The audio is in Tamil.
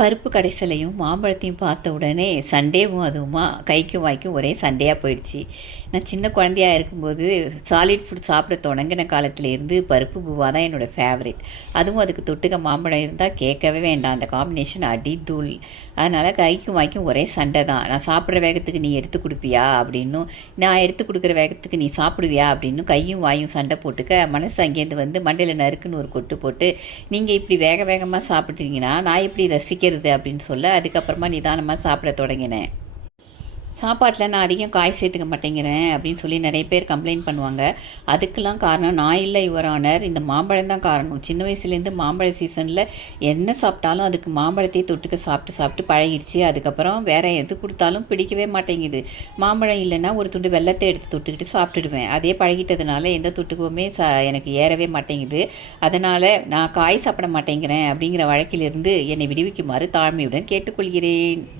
பருப்பு கடைசலையும் மாம்பழத்தையும் பார்த்த உடனே சண்டேவும் அதுவுமா கைக்கும் வாய்க்கும் ஒரே சண்டையாக போயிடுச்சு. நான் சின்ன குழந்தையாக இருக்கும்போது சாலிட் ஃபுட் சாப்பிட தொடங்கின காலத்துலேருந்து பருப்பு பூவா தான் என்னோடய ஃபேவரெட். அதுவும் அதுக்கு தொட்டுக்க மாம்பழம் இருந்தால் கேட்கவே வேண்டாம். அந்த காம்பினேஷன் அடி தூள். அதனால் கைக்கும் வாய்க்கும் ஒரே சண்டை தான். நான் சாப்பிட்ற வேகத்துக்கு நீ எடுத்து கொடுப்பியா அப்படின்னும், நான் எடுத்து கொடுக்குற வேகத்துக்கு நீ சாப்பிடுவியா அப்படின்னும் கையும் வாயும் சண்டை போட்டுக்க மனசு அங்கேருந்து வந்து மண்டையில் நறுக்குன்னு ஒரு கொட்டு போட்டு, நீங்கள் இப்படி வேக வேகமாக சாப்பிட்றீங்கன்னா நான் எப்படி ரசிக்கிறது அப்படின்னு சொல்ல அதுக்கப்புறமா நிதானமாக சாப்பிட தொடங்கினேன். சாப்பாட்டில் நான் அதிகம் காய் சேர்த்துக்க மாட்டேங்கிறேன் அப்படின்னு சொல்லி நிறைய பேர் கம்ப்ளைண்ட் பண்ணுவாங்க. அதுக்கெல்லாம் காரணம் நான் இல்லை, யுவர் ஆனர், இந்த மாம்பழம் தான் காரணம். சின்ன வயசுலேருந்து மாம்பழ சீசனில் என்ன சாப்பிட்டாலும் அதுக்கு மாம்பழத்தை தொட்டுக்க சாப்பிட்டு சாப்பிட்டு பழகிடுச்சு. அதுக்கப்புறம் வேறு எது கொடுத்தாலும் பிடிக்கவே மாட்டேங்குது. மாம்பழம் இல்லைன்னா ஒரு துண்டு வெல்லத்தை எடுத்து தொட்டுக்கிட்டு சாப்பிட்டுடுவேன். அதே பழகிட்டதுனால எந்த தொட்டுக்குமே எனக்கு ஏறவே மாட்டேங்குது. அதனால் நான் காய் சாப்பிட மாட்டேங்கிறேன் அப்படிங்கிற வழக்கிலிருந்து என்னை விடுவிக்குமாறு தாழ்மையுடன் கேட்டுக்கொள்கிறேன்.